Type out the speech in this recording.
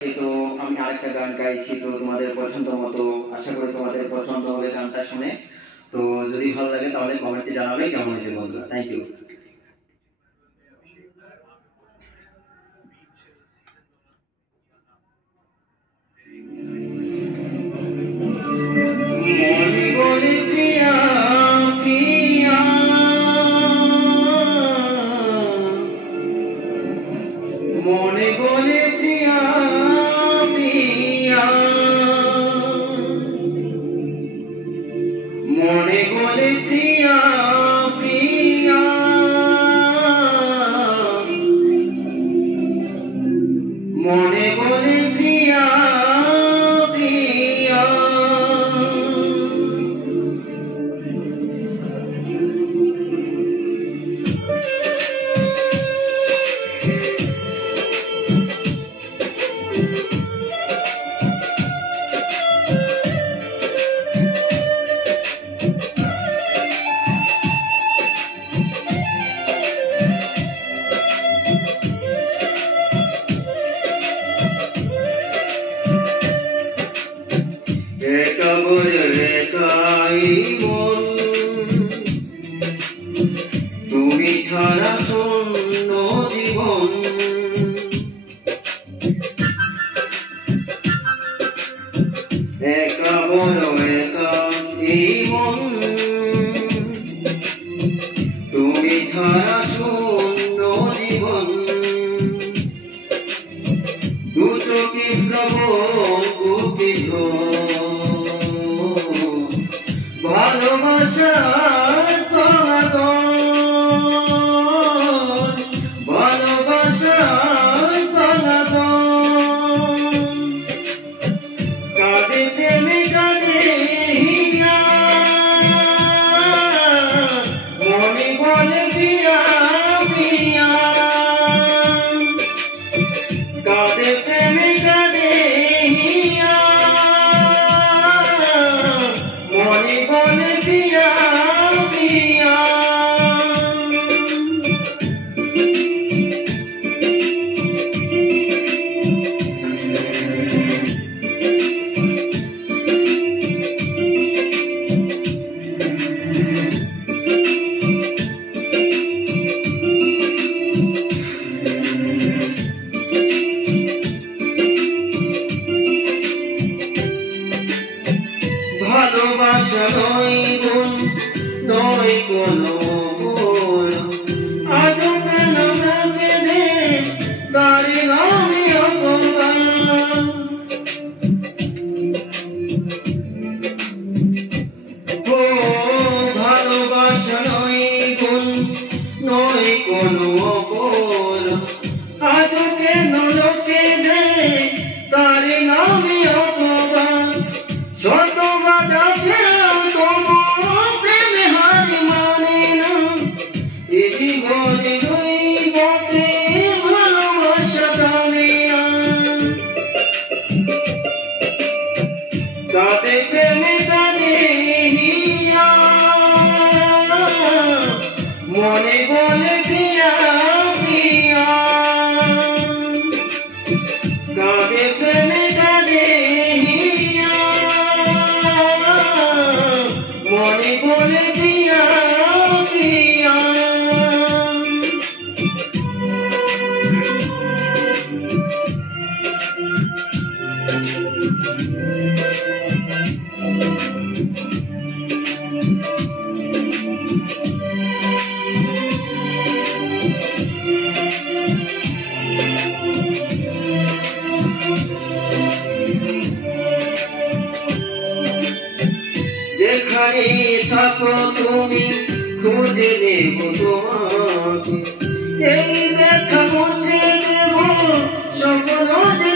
তো আমি আরেকটা গান গাইছি, তো তোমাদের পছন্দ মতো, আশা করি তোমাদের পছন্দ হবে গানটা শুনে। তো যদি ভালো লাগে তাহলে কমেন্টে জানাবে কেমন হয়েছে বন্ধুরা। Thank you. মনে বলে প্রিয়া প্রিয়া, মনে বলে প্রিয়া প্রিয়া, মনে বলে প্রিয়া প্রিয়া, মনে বলে প্রিয়া প্রিয়া। একা বলে একাই মন, তুমি ছাড়া শূন্য জীবন। একা বলো একাই মন, তুমি ছাড়া শূন্য জীবন। দু চোখে শ্রবণ কুপিত ভালোবাসার পাগল, ভালোবাসার পাগল। কাঁদে প্রেমে কাঁদে হিয়া, মনে বলে প্রিয়া প্রিয়া। কাঁদে প্রেমে কাঁদে হিয়া, মনে বলে প্রিয়া প্রিয়া। ভালোবাসা নয় গুণ, নয় কোনো ভুল, আজও কেন মুখে দে তারে নামে অপমান। ও ভালোবাসা নয় গুণ, নয় কোনো ভুল, আজও কেন লোকে দে তারে নামে অপমান। শত বাধা পেলেও তোমার প্রেমে হার মানে না, এ জীবনে রইবতে ভালোবাসা কাঁদে না। কাঁদে প্রেমে কাঁদে হিয়া, মনে বলে প্রিয়া প্রিয়া। কাঁদে প্রেমে কাঁদে হিয়া, মনে বলে প্রিয়া প্রিয়া। যেখানে থাকো তুমি খুঁজে নেব তোমাকে, এই ব্যথা মুছে দেব স্বপ্ন।